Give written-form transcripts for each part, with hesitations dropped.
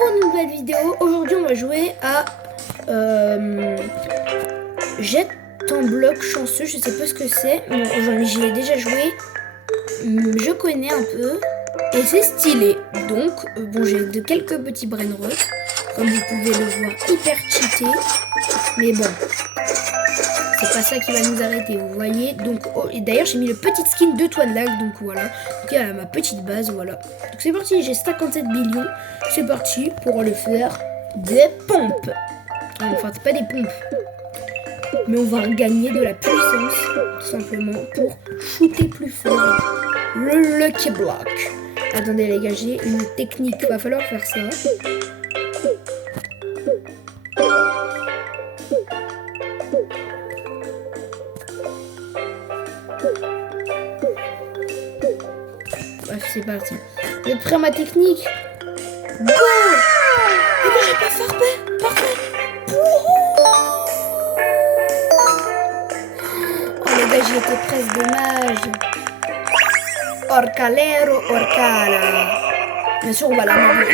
pour une nouvelle vidéo. Aujourd'hui on va jouer à Jet en bloc chanceux. Je sais pas ce que c'est. Bon, j'y ai déjà joué. Je connais un peu. Et c'est stylé. Donc bon, j'ai de quelques petits brainrots. Comme vous pouvez le voir, hyper cheaté. Mais bon, c'est pas ça qui va nous arrêter, vous voyez. Donc et d'ailleurs j'ai mis le petit skin de Toile Lag. Donc voilà. Donc il y a ma petite base, voilà. Donc c'est parti, j'ai 57 millions. C'est parti pour aller faire des pompes. Enfin c'est pas des pompes, mais on va gagner de la puissance tout simplement pour shooter plus fort le Lucky Block. Attendez les gars, j'ai une technique, va falloir faire ça. Bref, c'est parti. Vous êtes prêts à ma technique? Go! Eh ben, j'ai pas frappé. Parfait. Oh les gars, j'y étais presque, dommage. Orcalero, Orcala. Bien sûr, on va la mourir.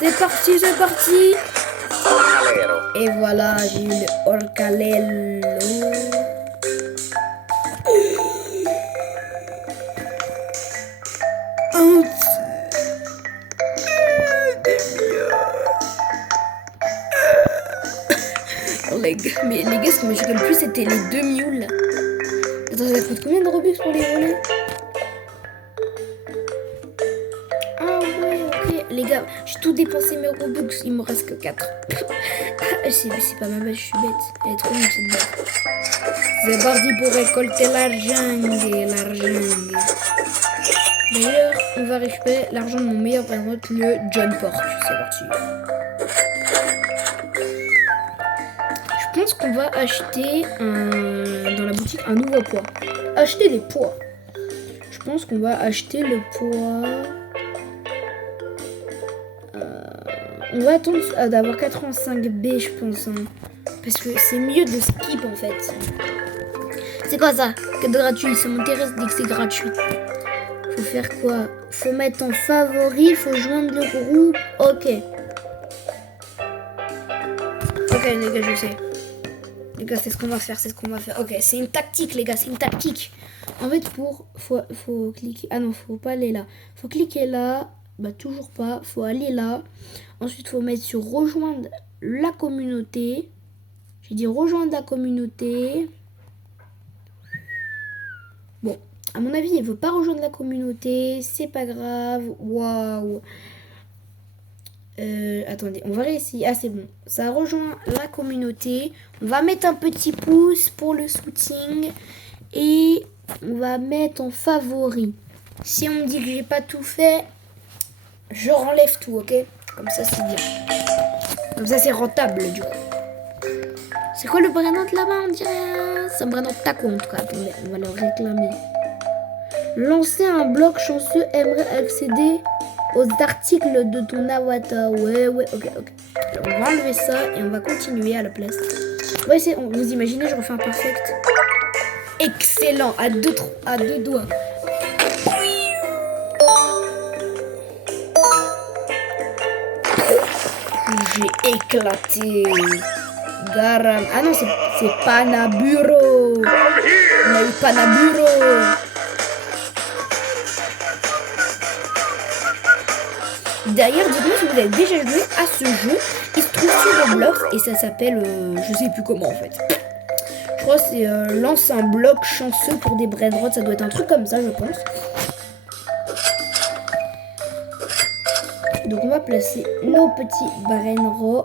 C'est parti, c'est parti. Et voilà, j'ai eu le Orcalello. Mais les gars, ce qui me choquait le plus, c'était les deux mules là. Attends, ça coûte combien de Robux pour les voler? Ah ouais, ok. Les gars, j'ai tout dépensé mes Robux, il me reste que 4. C'est pas ma base, je suis bête. Elle est trop nulle cette base. C'est parti pour récolter l'argent. D'ailleurs, on va récupérer l'argent de mon meilleur brainrot, le John Pork. C'est parti. Je pense qu'on va acheter dans la boutique un nouveau poids. Acheter des poids. Je pense qu'on va acheter le poids. On va attendre d'avoir 85B, je pense. Hein. Parce que c'est mieux de skip en fait. C'est quoi ça? Que de gratuit. Ça m'intéresse dès que c'est gratuit. Faut faire quoi? Faut mettre en favori. Faut joindre le groupe. Ok. Ok les gars, je sais. Les gars, c'est ce qu'on va faire, Ok, c'est une tactique, les gars, c'est une tactique. En fait, faut cliquer. Ah non, faut pas aller là. Faut cliquer là. Bah, toujours pas. Faut aller là. Ensuite, faut mettre sur rejoindre la communauté. J'ai dit rejoindre la communauté. Bon, à mon avis, il veut pas rejoindre la communauté. C'est pas grave. Waouh. Attendez, on va réessayer. Ah, c'est bon. Ça rejoint la communauté. On va mettre un petit pouce pour le soutien. Et on va mettre en favori. Si on me dit que j'ai pas tout fait, je renlève tout, ok? Comme ça, c'est bien. Comme ça, c'est rentable, du coup. C'est quoi le brainrot là-bas, on dirait? C'est un brainrot taco, en tout cas. Attendez, on va le réclamer. Lancer un bloc chanceux aimerait accéder aux articles de ton avatar. Ouais, ok. Alors, on va enlever ça et on va continuer à la place. On va essayer, vous imaginez, je refais un perfect. Excellent, à deux doigts. J'ai éclaté. Garam. Ah non, c'est Panaburo. On a eu Panaburo. D'ailleurs, dites-moi si vous avez déjà joué à ce jeu. Il se trouve sur Roblox et ça s'appelle, je sais plus comment en fait. Je crois que c'est lance un bloc chanceux pour des brainrots. Ça doit être un truc comme ça, je pense. Donc on va placer nos petits brainrots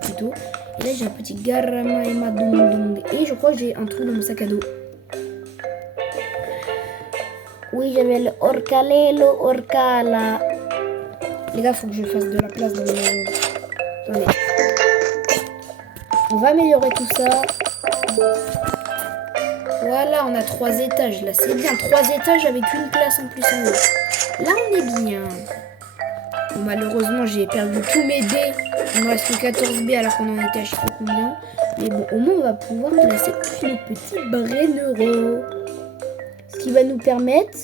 plutôt. Et là j'ai un petit Garama et Madung. Et je crois que j'ai un trou dans mon sac à dos. Oui, j'avais le Orcalelo, Orcala. Les gars, faut que je fasse de la place dans mon... Attendez. On va améliorer tout ça. Voilà, on a 3 étages. Là, c'est bien. 3 étages avec une place en plus en haut. Là, on est bien. Bon, malheureusement, j'ai perdu tous mes dés. Il me reste que 14 B alors qu'on en était à je sais pas combien. Mais bon, au moins, on va pouvoir placer nos petits braineraux. Ce qui va nous permettre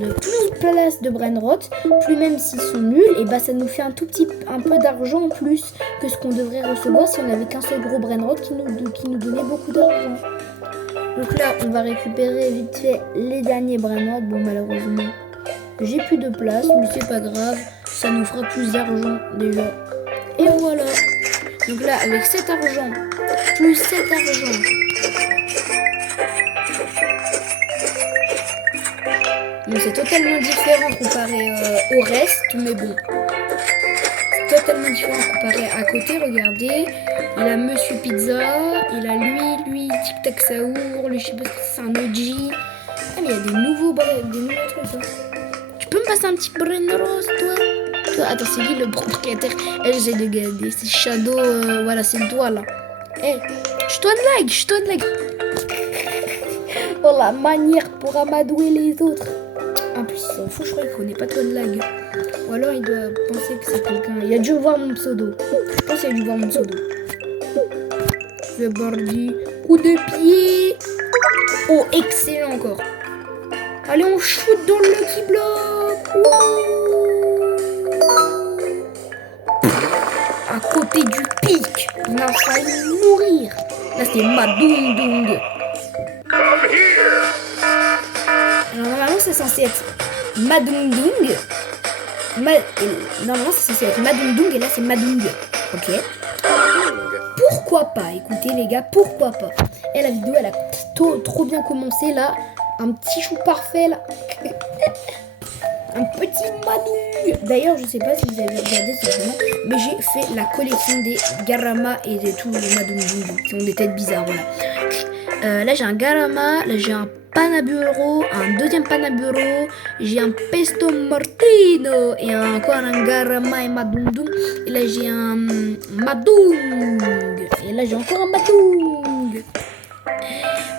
de plus on place de brainrot, plus même s'ils sont nuls, et bah ça nous fait un peu d'argent en plus que ce qu'on devrait recevoir si on n'avait qu'un seul gros brainrot qui nous donnait beaucoup d'argent. Donc là, on va récupérer vite fait les derniers brainrots. Bon, malheureusement, j'ai plus de place, mais c'est pas grave, ça nous fera plus d'argent déjà. Et voilà. Donc là, avec cet argent, plus cet argent, bon, c'est totalement différent comparé au reste, mais bon. C'est totalement différent comparé à côté, regardez. Il a Monsieur Pizza, il a lui, Tic Tac Saour, le je sais pas si c'est un OG. Ah, mais il y a des nouveaux trucs. Hein. Tu peux me passer un petit brain rose, toi? Attends, c'est lui le propriétaire. J'ai de garder. C'est Shadow, voilà, c'est le doigt là. Hey, je dois de lag. Oh, la manière pour amadouer les autres. En plus, il s'en fout, je crois qu'il connaît pas toi de lag. Ou alors il doit penser que c'est quelqu'un. Il a dû voir mon pseudo. Je pense qu'il a dû voir mon pseudo. Le bordi. Coup de pied. Oh, excellent encore. Allez, on shoot dans le Lucky Block. À côté du pic. On a failli mourir. Là, c'est Madoum Dung. Alors, normalement, c'est censé être Madoum Dung. Normalement, c'est censé être Madoum Dung. Et là, c'est Madoum. Ok. Pourquoi pas? Écoutez, les gars, pourquoi pas? Et la vidéo, elle a trop bien commencé, là. Un petit chou parfait, là. Un petit Madoum. D'ailleurs, je sais pas si vous avez regardé ce moment, mais j'ai fait la collection des Garama et de tous les Madoum Dung qui ont des têtes bizarres, voilà. Là, j'ai un Garama, là, j'ai un Panaburo, un deuxième Panaburo, j'ai un Pesto Mortino et encore un Garama et Madoum. Et là, j'ai un Madoum. Et là, j'ai encore un Madoum.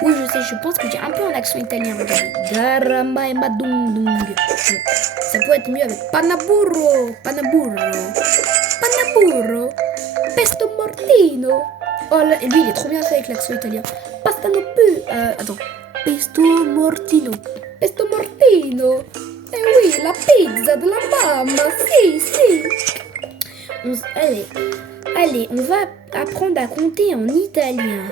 Oui, je sais, je pense que j'ai un peu un accent italien. Regardez. Garama et Madoum. Ça peut être mieux avec Panaburo. Pesto Mortino. Oh là, et lui, il est trop bien fait avec l'accent italien. Pasta no pu. Attends. Pesto Mortino. Eh oui, la pizza de la mamma. Si. Allez, on va apprendre à compter en italien.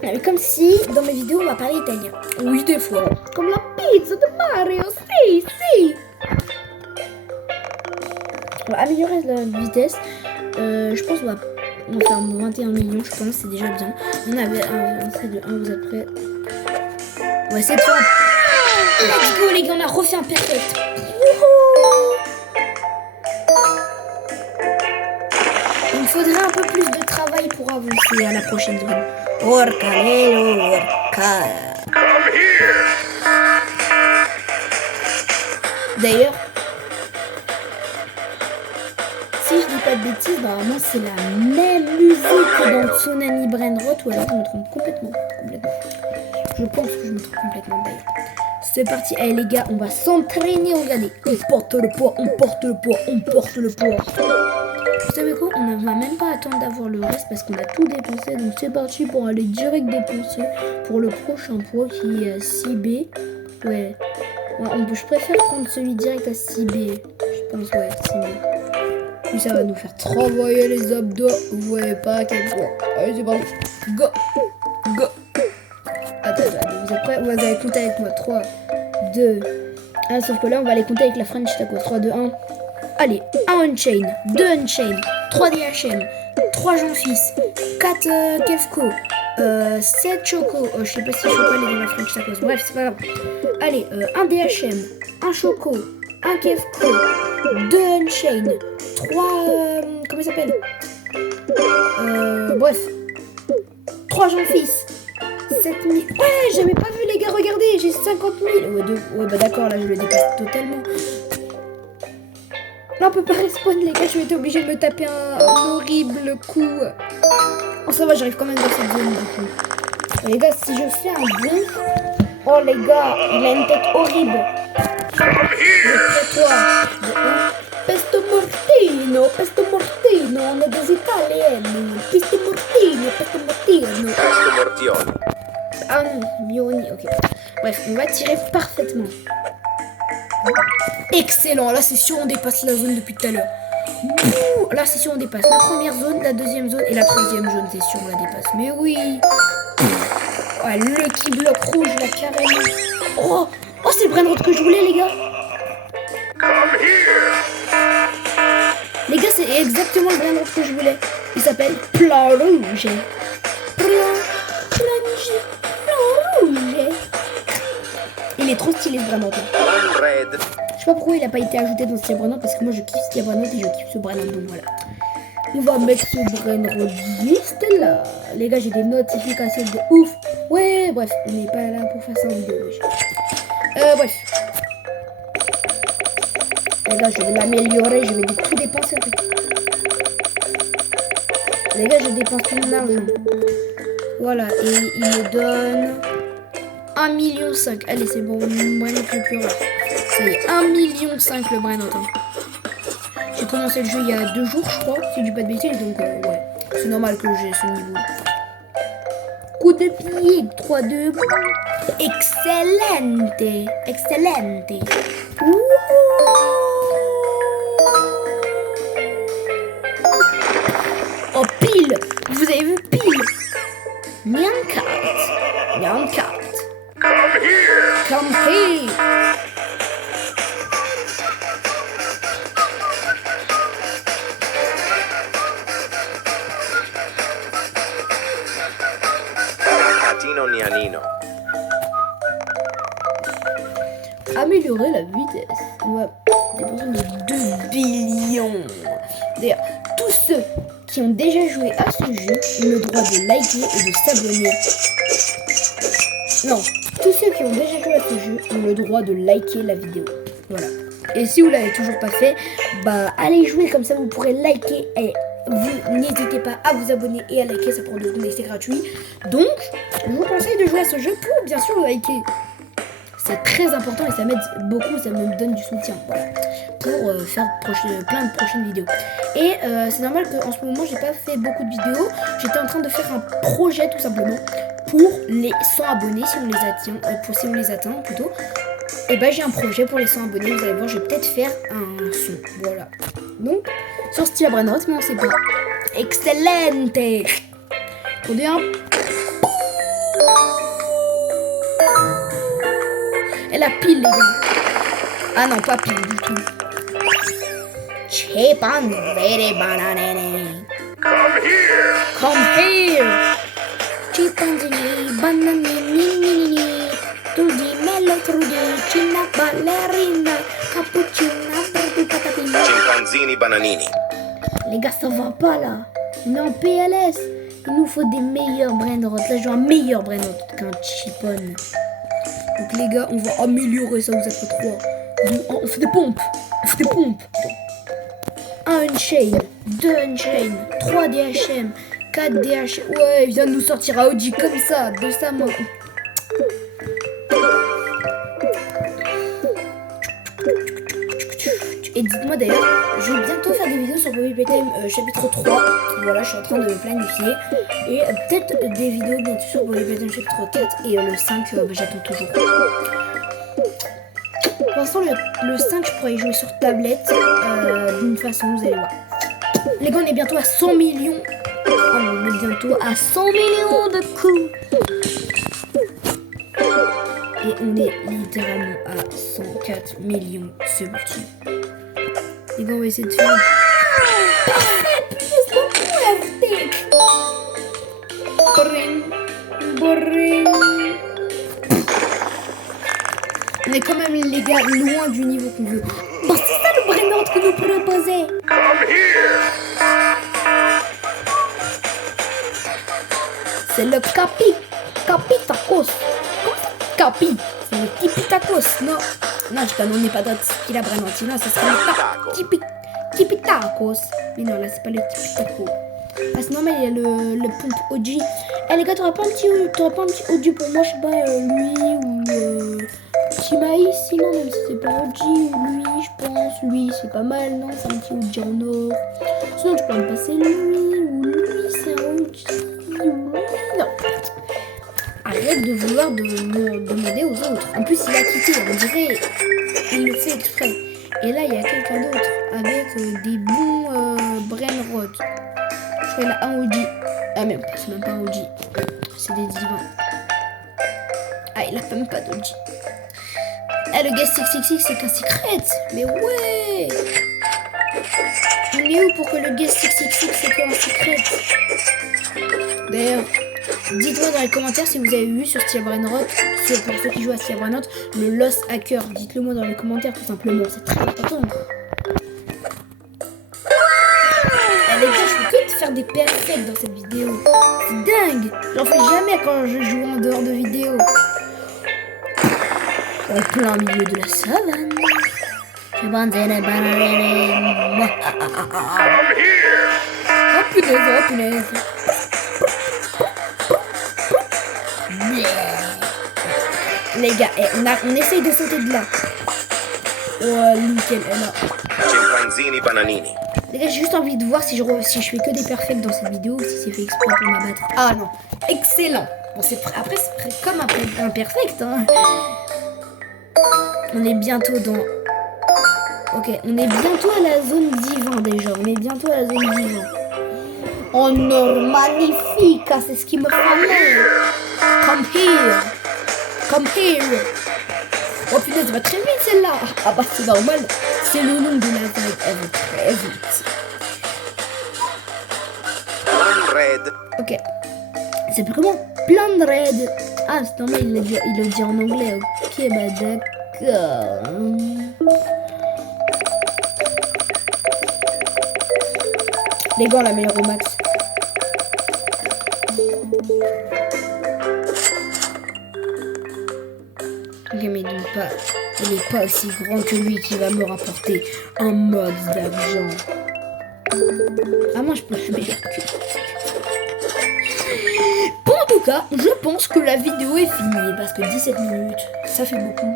Mais comme si, dans mes vidéos, on va parler italien. Oui, des fois. Comme la pizza de Mario. Si. On va améliorer la vitesse. Je pense qu'on va faire 21 millions, je pense, c'est déjà bien. On avait un trait de 1, vous êtes prêts? Ouais, cette fois. Let's go, les gars, on a refait un perfect. Il me faudrait un peu plus de travail pour avancer à la prochaine zone. Orca. D'ailleurs, si je dis pas de bêtises, normalement c'est la même musique que dans Tsunami Brainrot, ou alors je me trompe complètement. Je pense que je me trompe complètement d'ailleurs. C'est parti, allez les gars, on va s'entraîner, regardez. On porte le poids. Vous savez quoi? On ne va même pas attendre d'avoir le reste parce qu'on a tout dépensé. Donc c'est parti pour aller direct dépenser pour le prochain poids qui est à 6B. Ouais, je préfère prendre celui direct à 6B. Je pense, ouais, 6B. Puis ça va nous faire travailler les abdos. Vous voyez pas à quel point. Allez, c'est parti. Go. Attends, vous êtes prêts? Vous allez compter avec moi. 3, 2, 1. Sauf que là, on va aller compter avec la French Taco. 3, 2, 1. Allez, 1 Unchain, 2 Unchain, 3 DHM, 3 Jean-Fils, 4 Kefko, 7 Choco. Je sais pas si Choco elle est dans la French Tacos. Bref, c'est pas grave. Allez, 1 DHM, 1 Choco, 1 Kefko, 2 Unchain, 3. Comment il s'appelle? Bref. 3 Jean-Fils. 7000. Ouais, j'avais pas vu les gars, regardez, j'ai 50 000. Ouais, bah d'accord, là je le dépasse totalement. Là on peut pas respawn les gars, je vais être obligé de me taper un horrible coup. Oh ça va, j'arrive quand même dans cette zone du coup. Les gars, si je fais un bond. Oh les gars, il a une tête horrible. Je fais quoi? Pesto Mortino. pesto mortino, on est des Italiens. Pesto mortino, pesto mortino. Pesto mortione. Ah non, Mioni, ok. Bref, on va tirer parfaitement. Excellent, là c'est sûr on dépasse la zone depuis tout à l'heure. Là c'est sûr on dépasse la première zone, la deuxième zone et la troisième zone, c'est sûr on la dépasse. Mais oui. Ouais, le qui bloque rouge là carrément. Oh, c'est le brain rot que je voulais les gars. Les gars c'est exactement le brain rot que je voulais. Il s'appelle Plan Rouge. Il est trop stylé ce brain rot. Red. Je sais pas pourquoi il a pas été ajouté dans ce brain rot parce que moi je kiffe ce brain rot et je kiffe ce brain rot donc voilà. On va mettre ce brain rot juste là. Les gars j'ai des notifications de ouf. Ouais bref on n'est pas là pour faire ça en vidéo. Bref. Les gars je vais l'améliorer, je vais tout dépenser en fait. Les gars je dépense tout mon argent. Voilà et il me donne 1,5 million. Allez c'est bon, mon brain rot le plus rare. Ça y est, 1,5 million le brain rot. J'ai commencé le jeu il y a 2 jours je crois, si je dis pas de bêtises donc ouais. C'est normal que j'ai ce niveau. Coup de pied, 3-2. Excellente. Excellente. Oh pile. Vous avez vu pile. Nyan carte. Nyan carte. Come here. Come here. Catino Nianino. Améliorer la vitesse. On va dépenser de 2 billions. D'ailleurs, tous ceux qui ont déjà joué à ce jeu ont le droit de liker et de s'abonner. Non, tous ceux qui ont déjà joué à ce jeu ont le droit de liker la vidéo. Voilà. Et si vous l'avez toujours pas fait, bah allez jouer comme ça vous pourrez liker et vous n'hésitez pas à vous abonner et à liker, ça prend 2 secondes et c'est gratuit. Donc, je vous conseille de jouer à ce jeu pour bien sûr liker. C'est très important et ça m'aide beaucoup, ça me donne du soutien, voilà, pour faire plein de prochaines vidéos. Et c'est normal qu'en ce moment j'ai pas fait beaucoup de vidéos, j'étais en train de faire un projet tout simplement pour les 100 abonnés si on les atteint, si on les atteint plutôt. Et bah j'ai un projet pour les 100 abonnés, vous allez voir, je vais peut-être faire un son, voilà. Donc, sur style brain rot, mais on sait pas. Excellente. Trop bien. Elle a pile les gars. Ah non, pas pile du tout. Chimpanzee bananini. Come here. Come here. Chimpanzee bananini. Trudy mello Trudy. Cina ballerina. Cappuccina per patatine. Chimpanzini bananini. Les gars, ça va pas là. On est en PLS. Il nous faut des meilleurs brain rot. Là, je veux un meilleur brain rot qu'un chipon. Donc les gars, on va améliorer ça, vous êtes pas 3. On fait des pompes. On fait des pompes. 1 Unchain, 2 Unchain, 3 DHM, 4 DHM. Ouais, il vient de nous sortir un Audi comme ça, de sa main. Et dites-moi d'ailleurs, je vais bientôt faire des vidéos sur Poppy Playtime chapitre 3. Voilà, je suis en train de planifier. Et peut-être des vidéos bientôt sur Poppy Playtime chapitre 4. Et le 5, j'attends toujours. Pour l'instant, le 5, je pourrais y jouer sur tablette. D'une façon, vous allez voir. Les gars, on est bientôt à 100 millions. On est bientôt à 100 millions de coups. Et on est littéralement à 104 millions. C'est parti. Les gars, on va essayer de faire... On est quand même, les gars, loin du niveau qu'on veut. Bon, c'est ça le brain rot que nous proposait. Come here. C'est le Capitacos. Capi. C'est le Tipitacos. Non, je pas, on n'est pas dans ce qu'il a brain rot. Sinon, ça serait le Tipitacos. Mais non, là, c'est pas le Tipitaco. Ah, c'est normal, il y a le pompe OG. Eh les gars, t'aurais pas un petit OG pour moi, je sais pas, lui ou... petit maïs, sinon, même si c'est pas OG, lui, je pense, lui, c'est pas mal, non? C'est un petit OG en or. Sinon, tu peux me passer lui, ou lui, c'est un OG, ou lui, non. Arrête de vouloir me demander aux autres. En plus, il a quitté, on dirait, il le fait exprès. Et là, il y a quelqu'un d'autre, avec des bons brain rot. Je crois qu'il a un OG. Ah, même pas, c'est même pas un OG. C'est des divins. Ah, il a même pas d'OG. Ah, le guest 666, c'est qu'un secret. Mais ouais. On est où pour que le guest 666, c'est qu'un secret? D'ailleurs, dites-moi dans les commentaires si vous avez vu sur Steel Brainrot, pour ceux qui jouent à Steel Brainrot, le Lost Hacker. Dites-le moi dans les commentaires, tout simplement. C'est très important. Les gars, je fais que de faire des perfects dans cette vidéo. C'est dingue. J'en fais jamais quand je joue en dehors de vidéo. En plein milieu de la savane. Come here. Oh punaise, oh punaise. Les gars, on essaye de sauter de là. Oh, nickel, elle a. Chimpanzini bananini. Les gars, j'ai juste envie de voir si je fais que des perfects dans cette vidéo ou si c'est fait exprès pour m'abattre. Ah non, excellent. Bon, après, c'est comme un perfect. Hein. On est bientôt dans... Ok, on est bientôt à la zone divin déjà. On est bientôt à la zone divin. Oh non, magnifique. C'est ce qu'il me fallait. Come here. Come here. Oh putain, ça va très vite celle-là. Ah bah c'est normal. C'est le nom de la vague. Elle va très vite. One red. Ok. C'est plus comment? Plein de raids. Ah, c'est normal, il l'a dit en anglais. Ok, bah d'accord. Les gants, la meilleure au max. Ok, mais il n'est pas aussi grand que lui qui va me rapporter un mode d'argent. Ah, moi je peux le meilleur que lui. Bon, en tout cas, je pense que la vidéo est finie parce que 17 minutes, ça fait beaucoup.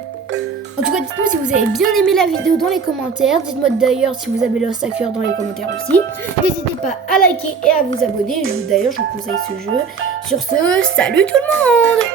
En tout cas, dites-moi si vous avez bien aimé la vidéo dans les commentaires. Dites-moi d'ailleurs si vous avez Lost Hacker dans les commentaires aussi. N'hésitez pas à liker et à vous abonner. D'ailleurs, je vous conseille ce jeu. Sur ce, salut tout le monde!